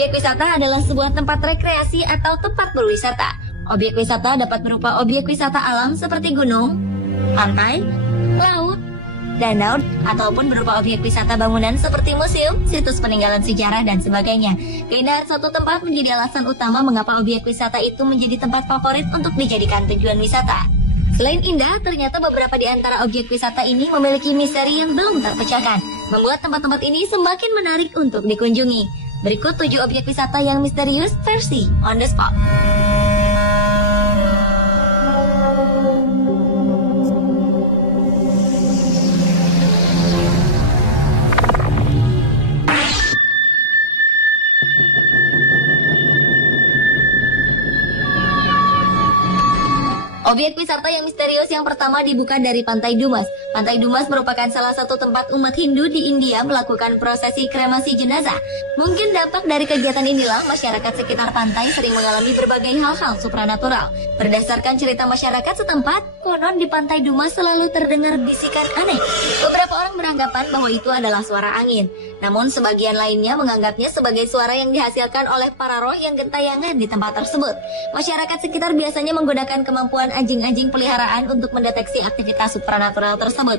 Objek wisata adalah sebuah tempat rekreasi atau tempat berwisata. Objek wisata dapat berupa objek wisata alam seperti gunung, pantai, laut, danau, ataupun berupa objek wisata bangunan seperti museum, situs peninggalan sejarah, dan sebagainya. Keindahan suatu tempat menjadi alasan utama mengapa objek wisata itu menjadi tempat favorit untuk dijadikan tujuan wisata. Selain indah, ternyata beberapa di antara objek wisata ini memiliki misteri yang belum terpecahkan, membuat tempat-tempat ini semakin menarik untuk dikunjungi. Berikut 7 objek wisata yang misterius versi On The Spot. Objek wisata yang misterius yang pertama dibuka dari Pantai Dumas. Pantai Dumas merupakan salah satu tempat umat Hindu di India melakukan prosesi kremasi jenazah. Mungkin dampak dari kegiatan inilah masyarakat sekitar pantai sering mengalami berbagai hal-hal supranatural. Berdasarkan cerita masyarakat setempat, konon di Pantai Dumas selalu terdengar bisikan aneh. Beberapa orang beranggapan bahwa itu adalah suara angin. Namun sebagian lainnya menganggapnya sebagai suara yang dihasilkan oleh para roh yang gentayangan di tempat tersebut. Masyarakat sekitar biasanya menggunakan kemampuan anjing-anjing peliharaan untuk mendeteksi aktivitas supranatural tersebut.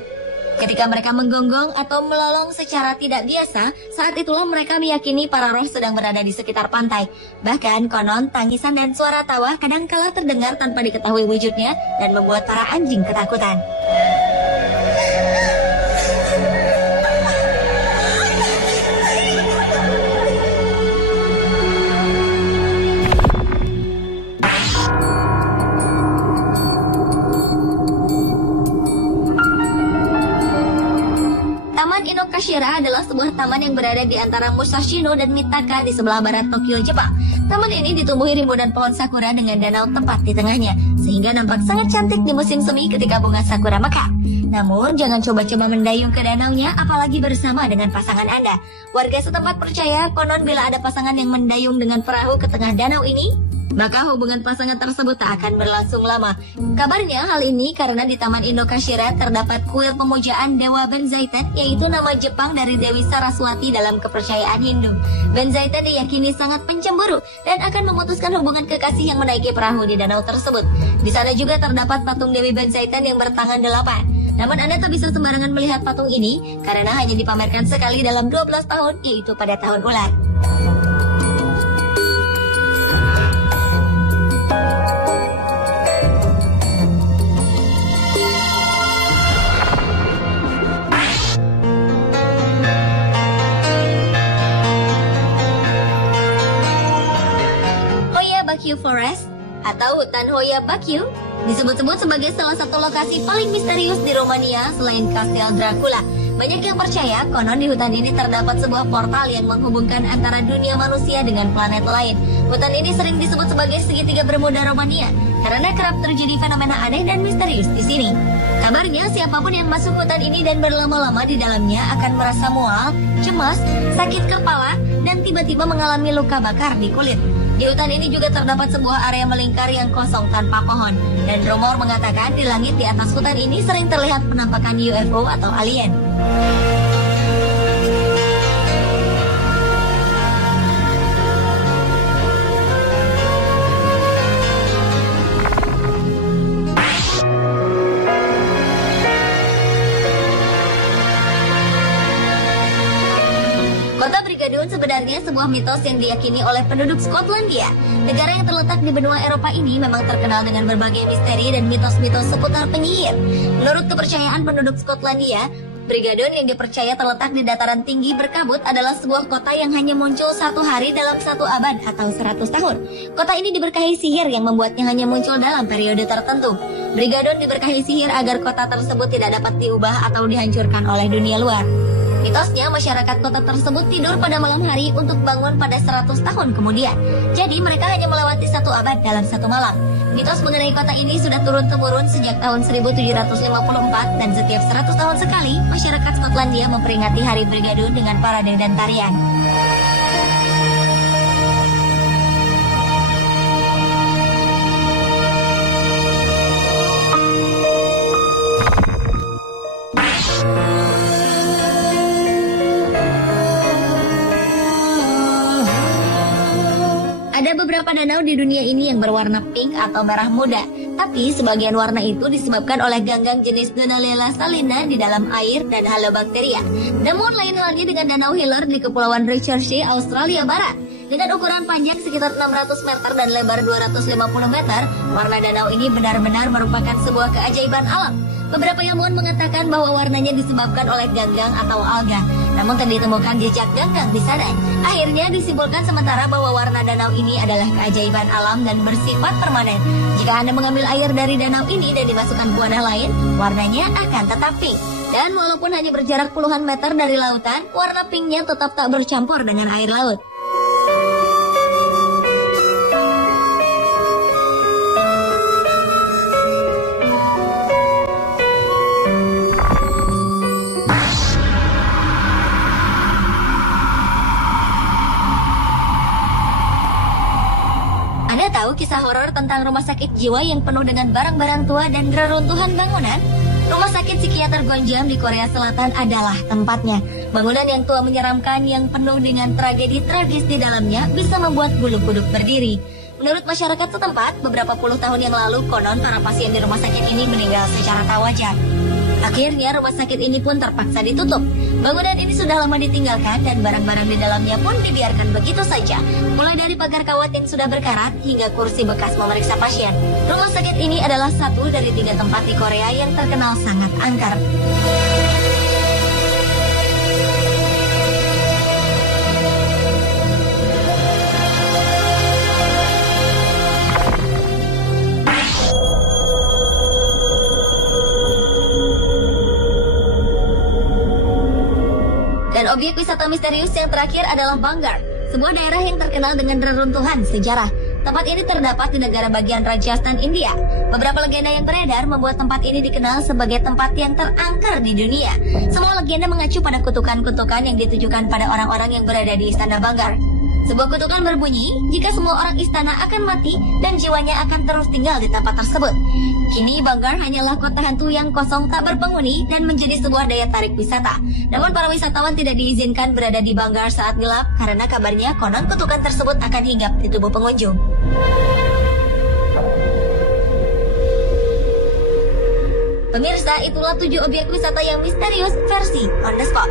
Ketika mereka menggonggong atau melolong secara tidak biasa, saat itulah mereka meyakini para roh sedang berada di sekitar pantai. Bahkan konon tangisan dan suara tawa kadangkala terdengar tanpa diketahui wujudnya dan membuat para anjing ketakutan. Inokashira adalah sebuah taman yang berada di antara Musashino dan Mitaka di sebelah barat Tokyo, Jepang. Taman ini ditumbuhi rimbunan pohon sakura dengan danau tepat di tengahnya, sehingga nampak sangat cantik di musim semi ketika bunga sakura mekar. Namun, jangan coba-coba mendayung ke danaunya, apalagi bersama dengan pasangan Anda. Warga setempat percaya, konon bila ada pasangan yang mendayung dengan perahu ke tengah danau ini, maka hubungan pasangan tersebut tak akan berlangsung lama. Kabarnya hal ini karena di Taman Inokashira terdapat kuil pemujaan Dewa Benzaiten, yaitu nama Jepang dari Dewi Saraswati dalam kepercayaan Hindu. Benzaiten diyakini sangat pencemburu dan akan memutuskan hubungan kekasih yang menaiki perahu di danau tersebut. Di sana juga terdapat patung Dewi Benzaiten yang bertangan 8. Namun Anda tak bisa sembarangan melihat patung ini karena hanya dipamerkan sekali dalam 12 tahun, yaitu pada tahun ular. Bakyu Forest atau hutan Hoya Bakyu disebut-sebut sebagai salah satu lokasi paling misterius di Romania selain Kastil Dracula. Banyak yang percaya konon di hutan ini terdapat sebuah portal yang menghubungkan antara dunia manusia dengan planet lain. Hutan ini sering disebut sebagai segitiga Bermuda Romania karena kerap terjadi fenomena aneh dan misterius di sini. Kabarnya siapapun yang masuk hutan ini dan berlama-lama di dalamnya akan merasa mual, cemas, sakit kepala, dan tiba-tiba mengalami luka bakar di kulit. Di hutan ini juga terdapat sebuah area melingkar yang kosong tanpa pohon. Dan rumor mengatakan di langit di atas hutan ini sering terlihat penampakan UFO atau alien. Brigadoon sebenarnya sebuah mitos yang diyakini oleh penduduk Skotlandia. Negara yang terletak di benua Eropa ini memang terkenal dengan berbagai misteri dan mitos-mitos seputar penyihir. Menurut kepercayaan penduduk Skotlandia, Brigadoon yang dipercaya terletak di dataran tinggi berkabut adalah sebuah kota yang hanya muncul satu hari dalam 1 abad atau 100 tahun. Kota ini diberkahi sihir yang membuatnya hanya muncul dalam periode tertentu. Brigadoon diberkahi sihir agar kota tersebut tidak dapat diubah atau dihancurkan oleh dunia luar. Mitosnya, masyarakat kota tersebut tidur pada malam hari untuk bangun pada 100 tahun kemudian. Jadi mereka hanya melewati 1 abad dalam 1 malam. Mitos mengenai kota ini sudah turun-temurun sejak tahun 1754 dan setiap 100 tahun sekali, masyarakat Skotlandia memperingati Hari Brigadoon dengan parade dan tarian. beberapa danau di dunia ini yang berwarna pink atau merah muda, tapi sebagian warna itu disebabkan oleh ganggang jenis Donalella salina di dalam air dan halobacteria. Namun lain halnya dengan Danau Hiller di Kepulauan Richardsea, Australia Barat. Dengan ukuran panjang sekitar 600 meter dan lebar 250 meter, warna danau ini benar-benar merupakan sebuah keajaiban alam. Beberapa ilmuwan mengatakan bahwa warnanya disebabkan oleh ganggang atau alga, namun tidak ditemukan jejak ganggang di sana. Akhirnya disimpulkan sementara bahwa warna danau ini adalah keajaiban alam dan bersifat permanen. Jika Anda mengambil air dari danau ini dan dimasukkan ke wadah lain, warnanya akan tetap pink. Dan walaupun hanya berjarak puluhan meter dari lautan, warna pinknya tetap tak bercampur dengan air laut. Anda tahu kisah horor tentang rumah sakit jiwa yang penuh dengan barang-barang tua dan reruntuhan bangunan? Rumah sakit psikiater Gonjam di Korea Selatan adalah tempatnya. Bangunan yang tua menyeramkan yang penuh dengan tragedi tragis di dalamnya bisa membuat bulu kuduk berdiri. Menurut masyarakat setempat, beberapa puluh tahun yang lalu konon para pasien di rumah sakit ini meninggal secara tak wajar. Akhirnya rumah sakit ini pun terpaksa ditutup. Bangunan ini sudah lama ditinggalkan dan barang-barang di dalamnya pun dibiarkan begitu saja. Mulai dari pagar kawat yang sudah berkarat hingga kursi bekas memeriksa pasien. Rumah sakit ini adalah satu dari 3 tempat di Korea yang terkenal sangat angker. Dan objek wisata misterius yang terakhir adalah Bangar, sebuah daerah yang terkenal dengan reruntuhan sejarah. Tempat ini terdapat di negara bagian Rajasthan, India. Beberapa legenda yang beredar membuat tempat ini dikenal sebagai tempat yang terangker di dunia. Semua legenda mengacu pada kutukan-kutukan yang ditujukan pada orang-orang yang berada di Istana Bangar. Sebuah kutukan berbunyi, jika semua orang istana akan mati dan jiwanya akan terus tinggal di tempat tersebut. Kini Bangar hanyalah kota hantu yang kosong tak berpenghuni dan menjadi sebuah daya tarik wisata. Namun para wisatawan tidak diizinkan berada di Bangar saat gelap karena kabarnya konon kutukan tersebut akan hinggap di tubuh pengunjung. Pemirsa, itulah 7 objek wisata yang misterius versi On The Spot.